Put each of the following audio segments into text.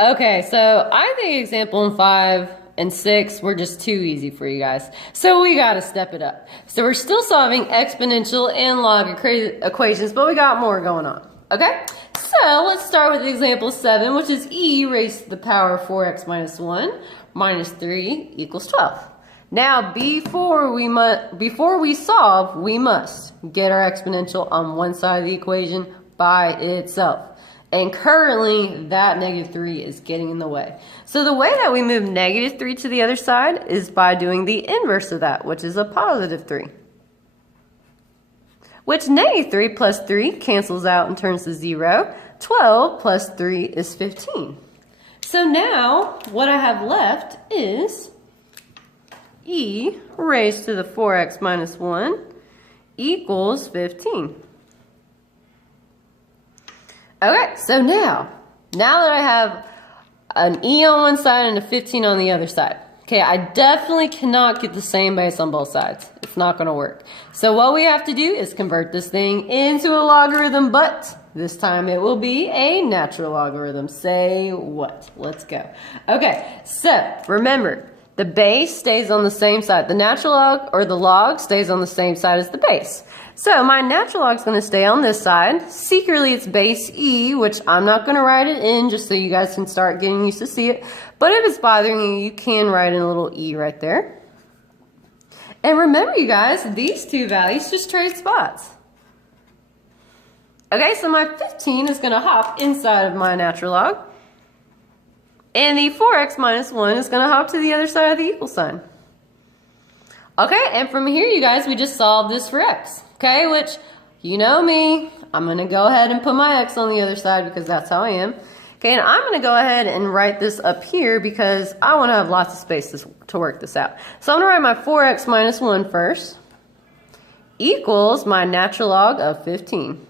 Okay, so I think example 5 and 6 were just too easy for you guys. So we got to step it up. So we're still solving exponential and log equations, but we got more going on. Okay, so let's start with example 7, which is e raised to the power of 4x minus 1 minus 3 equals 12. Now, before we solve, we must get our exponential on one side of the equation by itself. And currently, that -3 is getting in the way. So the way that we move -3 to the other side is by doing the inverse of that, which is a +3. Which -3 plus 3 cancels out and turns to 0. 12 plus 3 is 15. So now, what I have left is e raised to the 4x minus 1 equals 15. Okay, so now that I have an e on one side and a 15 on the other side, okay, I definitely cannot get the same base on both sides. It's not going to work. So what we have to do is convert this thing into a logarithm, but this time it will be a natural logarithm. Say what? Let's go. Okay, so remember, the base stays on the same side. The natural log or the log stays on the same side as the base. So my natural log is going to stay on this side. Secretly, it's base e, which I'm not going to write it in just so you guys can start getting used to see it. But if it's bothering you, you can write in a little e right there. And remember, you guys, these two values just trade spots. Okay, so my 15 is going to hop inside of my natural log. And the 4x minus 1 is going to hop to the other side of the equal sign. Okay, and from here, you guys, we just solved this for x. Okay, which, you know me, I'm going to go ahead and put my x on the other side because that's how I am. Okay, and I'm going to go ahead and write this up here because I want to have lots of space to work this out. So I'm going to write my 4x minus 1 first equals my natural log of 15.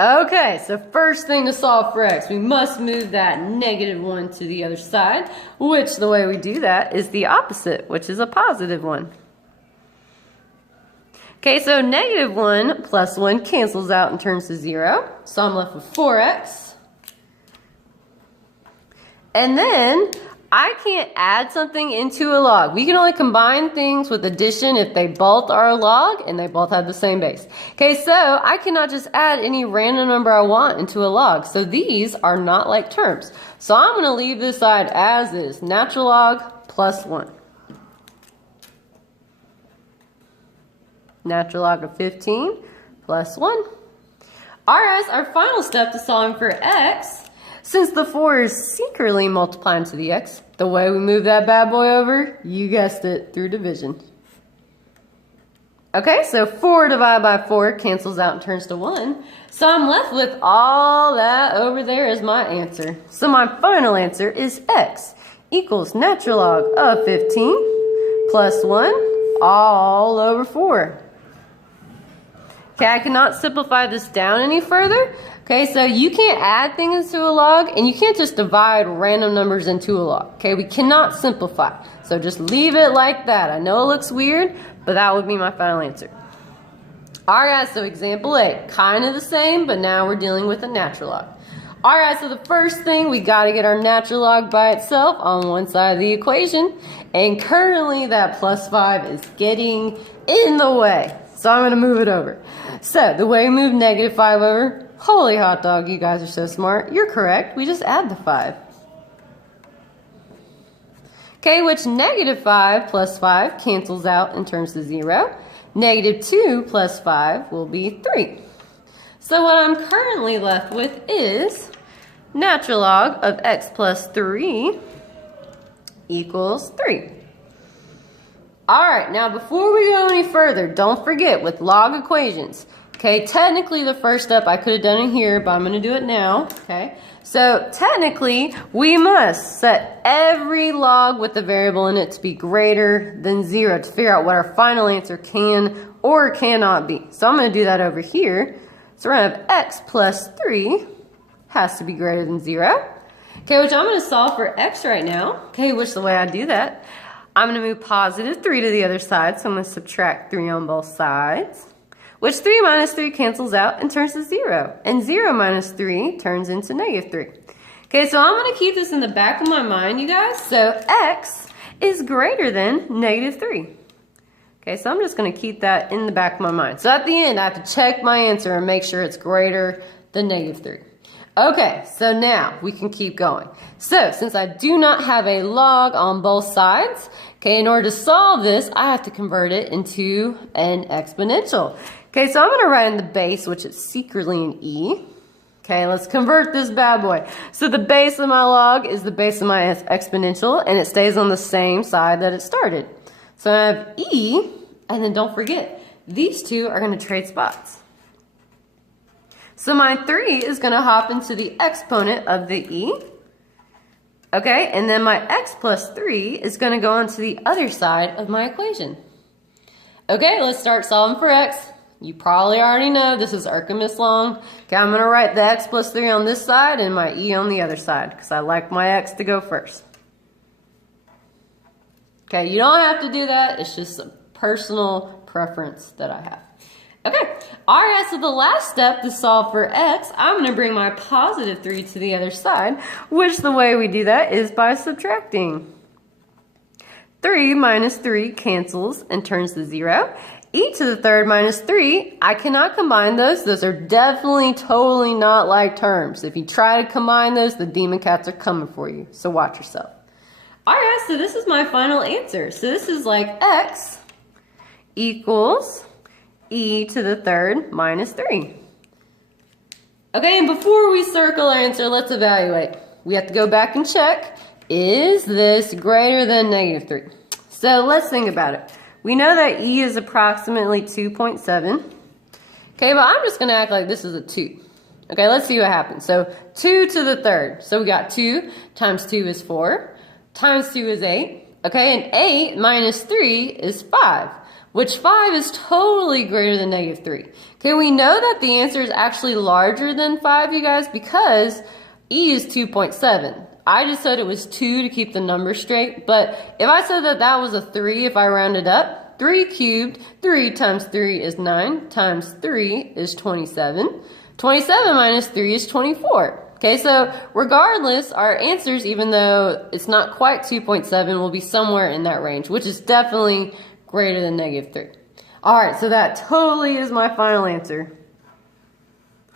Okay, so first thing to solve for x, we must move that -1 to the other side, which the way we do that is the opposite, which is a +1. Okay, so -1 plus 1 cancels out and turns to 0, so I'm left with 4x. And then I can't add something into a log. We can only combine things with addition if they both are a log and they both have the same base. Okay, so I cannot just add any random number I want into a log. So these are not like terms. So I'm going to leave this side as is. Natural log plus 1. Natural log of 15 plus 1. Alright, our final step to solving for x. Since the 4 is secretly multiplying to the x, the way we move that bad boy over, you guessed it, through division. Okay, so 4 divided by 4 cancels out and turns to 1. So I'm left with all that over there as my answer. So my final answer is x equals natural log of 15 plus 1 all over 4. Okay, I cannot simplify this down any further. Okay, so you can't add things into a log, and you can't just divide random numbers into a log. Okay, we cannot simplify. So just leave it like that. I know it looks weird, but that would be my final answer. Alright, so example 8, kind of the same, but now we're dealing with a natural log. Alright, so the first thing, we got to get our natural log by itself on one side of the equation, and currently that +5 is getting in the way. So I'm going to move it over. So the way we move -5 over, holy hot dog, you guys are so smart. You're correct. We just add the 5. Okay, which -5 plus 5 cancels out and turns to 0. -2 plus 5 will be 3. So what I'm currently left with is natural log of x plus 3 equals 3. Alright, now before we go any further, don't forget with log equations, okay, technically the first step I could have done in here, but I'm going to do it now, okay? So technically, we must set every log with the variable in it to be greater than 0 to figure out what our final answer can or cannot be. So I'm going to do that over here. So we're going to have x plus 3 has to be greater than 0. Okay, which I'm going to solve for x right now. Okay, which the way I do that, I'm going to move +3 to the other side, so I'm going to subtract 3 on both sides, which 3 minus 3 cancels out and turns to 0. And 0 minus 3 turns into negative 3. Okay, so I'm going to keep this in the back of my mind, you guys. So x is greater than negative 3. Okay, so I'm just going to keep that in the back of my mind. So at the end, I have to check my answer and make sure it's greater than negative 3. Okay, so now we can keep going. So since I do not have a log on both sides, okay, in order to solve this, I have to convert it into an exponential. Okay, so I'm going to write in the base, which is secretly an e. Okay, let's convert this bad boy. So the base of my log is the base of my exponential, and it stays on the same side that it started. So I have e, and then don't forget, these two are going to trade spots. So my 3 is going to hop into the exponent of the e. Okay, and then my x plus 3 is going to go onto the other side of my equation. Okay, let's start solving for x. You probably already know this is Archimedes long. Okay, I'm going to write the x plus 3 on this side and my e on the other side because I like my x to go first. Okay, you don't have to do that. It's just a personal preference that I have. Okay, alright, so the last step to solve for x, I'm going to bring my positive 3 to the other side, which the way we do that is by subtracting. 3 minus 3 cancels and turns to 0. E to the third minus 3, I cannot combine those. Those are definitely totally not like terms. If you try to combine those, the demon cats are coming for you. So watch yourself. Alright, so this is my final answer. So this is like x equals e to the third minus 3. Okay, and before we circle our answer, let's evaluate. We have to go back and check. Is this greater than negative 3? So let's think about it. We know that e is approximately 2.7. Okay, but I'm just going to act like this is a 2. Okay, let's see what happens. So 2 to the third. So we got 2 times 2 is 4. Times 2 is 8. Okay, and 8 minus 3 is 5. Which 5 is totally greater than negative 3. Okay, we know that the answer is actually larger than 5, you guys, because e is 2.7. I just said it was 2 to keep the number straight, but if I said that that was a 3, if I rounded up, 3 cubed, 3 times 3 is 9, times 3 is 27. 27 minus 3 is 24. Okay, so regardless, our answers, even though it's not quite 2.7, will be somewhere in that range, which is definitely greater than negative 3. Alright, so that totally is my final answer.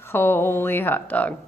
Holy hot dog.